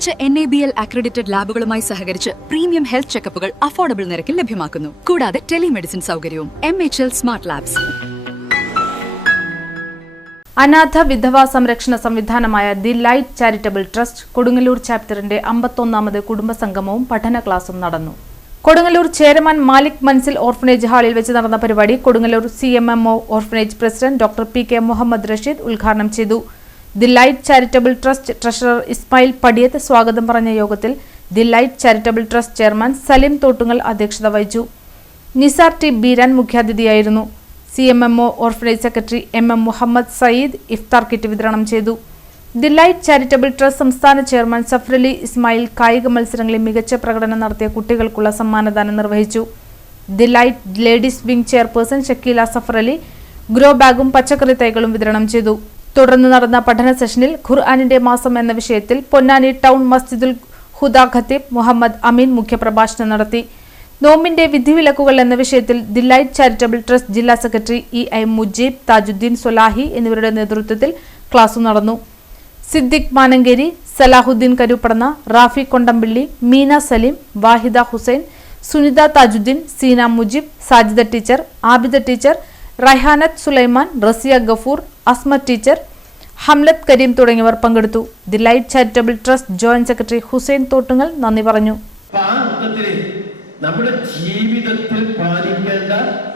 മികച്ച N A B L accredited ലാബുകളുമായി സഹകരിച്ച് premium health ചെക്കപ്പുകൾ affordable നിരക്കിൽ ലഭ്യമാക്കുന്നു. കൂടാതെ ടെലിമെഡിസിൻ സൗകര്യവും M H L smart labs അനാഥ വിധവ സംരക്ഷണ സംവിധാനമായ the light charitable trust Kodungallur ചാപ്റ്ററിന്റെ അമ്പത്തൊന്നാമത് കുടുംബസംഗമവും പഠന ക്ലാസും നടന്നു. കൊടുങ്ങല്ലൂർ ചേരമാൻ മാലിക് മൻസിൽ ഓർഫനേജ് ഹാളിൽ വെച്ച് നടന്ന പരിപാടി Kodungallur C M M O orphanage president doctor P K Muhammad Rasheed ഉദ്ഘാടനം ചെയ്തു. The light charitable trust treasurer Ismail Padiyath സ്വാഗതം പറഞ്ഞ യോഗത്തിൽ the light charitable trust chairman Saleem Thottungal അധ്യക്ഷത വഹിച്ചു. Nisar T Beeran മുഖ്യാതിഥിയായിരുന്നു. C M M O orphanage secretary M M Muhammad Sayyid ഇഫ്താർ kit വിതരണം ചെയ്തു. The light charitable trust സംസ്ഥാന ചെയർമാൻ സഫ്രലി ഇസ്മായിൽ കായിക മത്സരങ്ങളിൽ മികച്ച പ്രകടനം നടത്തിയ കുട്ടികൾക്കുള്ള സമ്മാനദാനം നിർവഹിച്ചു. The light ladies wing chairperson Shakeela Safrali grow ബാഗും പച്ചക്കറി തൈകളും വിതരണം ചെയ്തു. തുടർന്ന് നടന്ന പഠന സെഷനിൽ ഖുർആാനിന്റെ മാസം എന്ന വിഷയത്തിൽ പൊന്നാനി ടൗൺ മസ്ജിദുൽ ഹുദ ഖത്തീബ് മുഹമ്മദ് അമീൻ മുഖ്യപ്രഭാഷണം നടത്തി. നോമ്പിന്റെ വിധിവിലക്കുകൾ എന്ന വിഷയത്തിൽ ദി ലൈറ്റ് ചാരിറ്റബിൾ ട്രസ്റ്റ് ജില്ലാ secretary E I Mujeeb Thajudheen Solahi എന്നിവരുടെ നേതൃത്വത്തിൽ ക്ലാസ് നടന്നു. Siddique Manankeri Salahudheen Karuppadanna Rafi Kondampilly Meena Saleem Vahida Hussain Sunitha Thajudheen Seena Mujeeb Sajida teacher Abida teacher Raihanath Sulaiman Rasiya Gafoor Asma teacher Hamlath Kareem തുടങ്ങിയവർ പങ്കെടുത്തു. The light charitable trust joint secretary Hussain Thottungal നന്ദി പറഞ്ഞു. നമ്മുടെ ജീവിതത്തിൽ പാലിക്കേണ്ട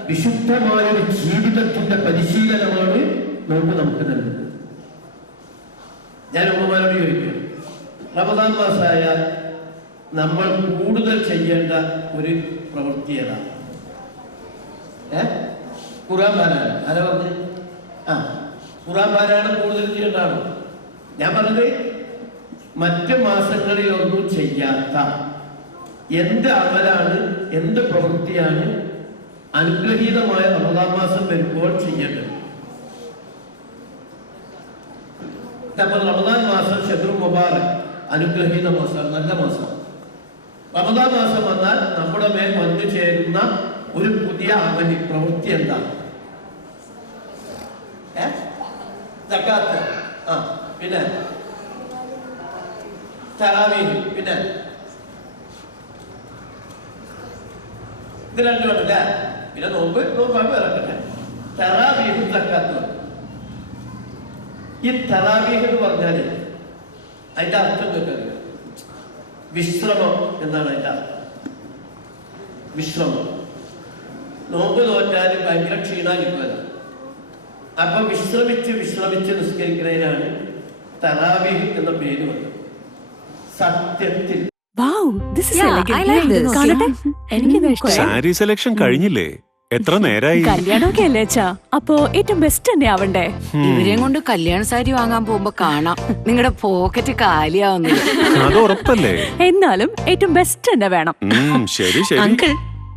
വിശുദ്ധമായ ഒരു ജീവിതത്തിന്റെ പരിശീലനമാണ് നോമ്പ് നമുക്ക് നൽകുന്നത്. ഞാൻ ഉമ്മമാരോട് ചോദിക്കും റമദാൻ മാസമായ നമ്മൾ കൂടുതൽ ചെയ്യേണ്ട ഒരു പ്രവൃത്തി ഏതാണ് ഏ? ഖുറാൻ പാരായണം ആരാ പറഞ്ഞത്? ആ ഖുറാൻ പാരായണം കൂടുതൽ ചെയ്യേണ്ടതാണ്. ഞാൻ പറഞ്ഞത് മറ്റ് മാസങ്ങളിലൊന്നും ചെയ്യാത്ത എന്ത് അമലാണ് എന്ത് പ്രവൃത്തിയാണ് അനുഗ്രഹീതമായ റമദാൻ മാസം വരുമ്പോൾ ചെയ്യേണ്ടത്. റമദാൻ മാസം ഷെദ്രു മുബാറക് അനുഗ്രഹീത മാസം നല്ല മാസം. റമദാൻ മാസം വന്നാൽ നമ്മുടെ മേൽ വന്നു ചേരുന്ന ഒരു പുതിയ അമലി പ്രവൃത്തി എന്താണ് ഏ? സക്കാത്ത്. ആ പിന്നെ? തറാവീഹ് പിന്നെ? ഇത് രണ്ടുമല്ല പിന്നെ നോമ്പ് നോമ്പാകുമ്പോൾ ഇറക്കട്ടെ തറാവീഹും സക്കാത്തും ഈ തറാവീഹ് എന്ന് പറഞ്ഞാൽ അതിന്റെ അർത്ഥം കേൾക്കുക വിശ്രമം എന്നാണ് അതിന്റെ അർത്ഥം. വിശ്രമം. നോമ്പ് തോറ്റാൽ ഭയങ്കര ക്ഷീണാനിക്കുമല്ല അപ്പൊ വിശ്രമിച്ച് വിശ്രമിച്ച് നിസ്കരിക്കുന്നതിനാണ് തലാവി എന്ന പേര് വന്നത്. സത്യത്തിൽ. സാരി സെലക്ഷൻ കഴിഞ്ഞില്ലേ? എത്ര നേരായി? കല്യാണമൊക്കെ അല്ലേ അച്ഛാ? അപ്പോ ഏറ്റവും ബെസ്റ്റ് തന്നെ ആവണ്ടേ? ഇവരെയും കൊണ്ട് കല്യാണ സാരി വാങ്ങാൻ പോകുമ്പോ കാണാം. നിങ്ങളുടെ പോക്കറ്റ് കാലിയാവുന്നത്. അത് ഉറപ്പല്ലേ? എന്നാലും ഏറ്റവും ബെസ്റ്റ് തന്നെ വേണം. ശരി ശരി. അങ്കിൾ